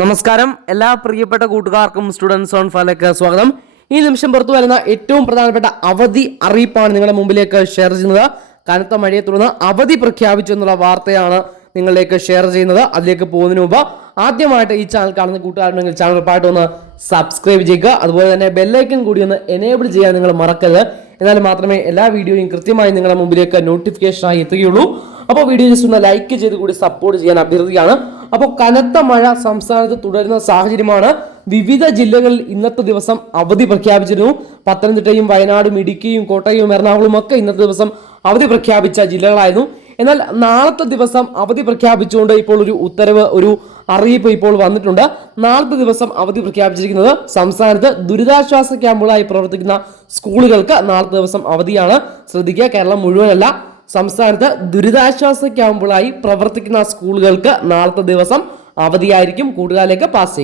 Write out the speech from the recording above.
നമസ്കാരം, എല്ലാ പ്രിയപ്പെട്ട കൂട്ടുകാർക്കും സ്റ്റുഡൻസ് ഓൺ ഫാലേക്ക് സ്വാഗതം. ഈ നിമിഷം പുറത്തു വരുന്ന ഏറ്റവും പ്രധാനപ്പെട്ട അവധി അറിയിപ്പാണ് നിങ്ങളുടെ മുമ്പിലേക്ക് ഷെയർ ചെയ്യുന്നത്. കനത്ത മഴയെ തുടർന്ന് അവധി പ്രഖ്യാപിച്ചു എന്നുള്ള വാർത്തയാണ് നിങ്ങളിലേക്ക് ഷെയർ ചെയ്യുന്നത്. അതിലേക്ക് പോകുന്നതിന് മുമ്പ് ആദ്യമായിട്ട് ഈ ചാനൽ കാണുന്ന കൂട്ടുകാരുണ്ടെങ്കിൽ ചാനൽ ഉറപ്പായിട്ട് ഒന്ന് സബ്സ്ക്രൈബ് ചെയ്യുക. അതുപോലെ തന്നെ ബെല്ലൈക്കൻ കൂടി ഒന്ന് എനേബിൾ ചെയ്യാൻ നിങ്ങൾ മറക്കരുത്. എന്നാൽ മാത്രമേ എല്ലാ വീഡിയോയും കൃത്യമായി നിങ്ങളുടെ മുമ്പിലേക്ക് നോട്ടിഫിക്കേഷനായി എത്തുകയുള്ളൂ. അപ്പോൾ വീഡിയോ ജസ്റ്റ് ഒന്ന് ലൈക്ക് ചെയ്ത് കൂടി സപ്പോർട്ട് ചെയ്യാൻ അഭ്യർത്ഥിക്കുകയാണ്. അപ്പോൾ കനത്ത മഴ സംസ്ഥാനത്ത് തുടരുന്ന സാഹചര്യമാണ്. വിവിധ ജില്ലകളിൽ ഇന്നത്തെ ദിവസം അവധി പ്രഖ്യാപിച്ചിരുന്നു. പത്തനംതിട്ടയും വയനാടും ഇടുക്കിയും കോട്ടയവും എറണാകുളവും ഒക്കെ ഇന്നത്തെ ദിവസം അവധി പ്രഖ്യാപിച്ച ജില്ലകളായിരുന്നു. എന്നാൽ നാളത്തെ ദിവസം അവധി പ്രഖ്യാപിച്ചുകൊണ്ട് ഇപ്പോൾ ഒരു ഉത്തരവ്, ഒരു അറിയിപ്പ് ഇപ്പോൾ വന്നിട്ടുണ്ട്. നാളത്തെ ദിവസം അവധി പ്രഖ്യാപിച്ചിരിക്കുന്നത് സംസ്ഥാനത്ത് ദുരിതാശ്വാസ ക്യാമ്പുകളായി പ്രവർത്തിക്കുന്ന സ്കൂളുകൾക്ക് നാളത്തെ ദിവസം അവധിയാണ്. ശ്രദ്ധിക്കുക, കേരളം മുഴുവനല്ല, സംസ്ഥാനത്ത് ദുരിതാശ്വാസ ക്യാമ്പുകളായി പ്രവർത്തിക്കുന്ന സ്കൂളുകൾക്ക് നാളത്തെ ദിവസം അവധിയായിരിക്കും. കൂട്ടുകാരിലേക്ക് പാസ് ചെയ്യും.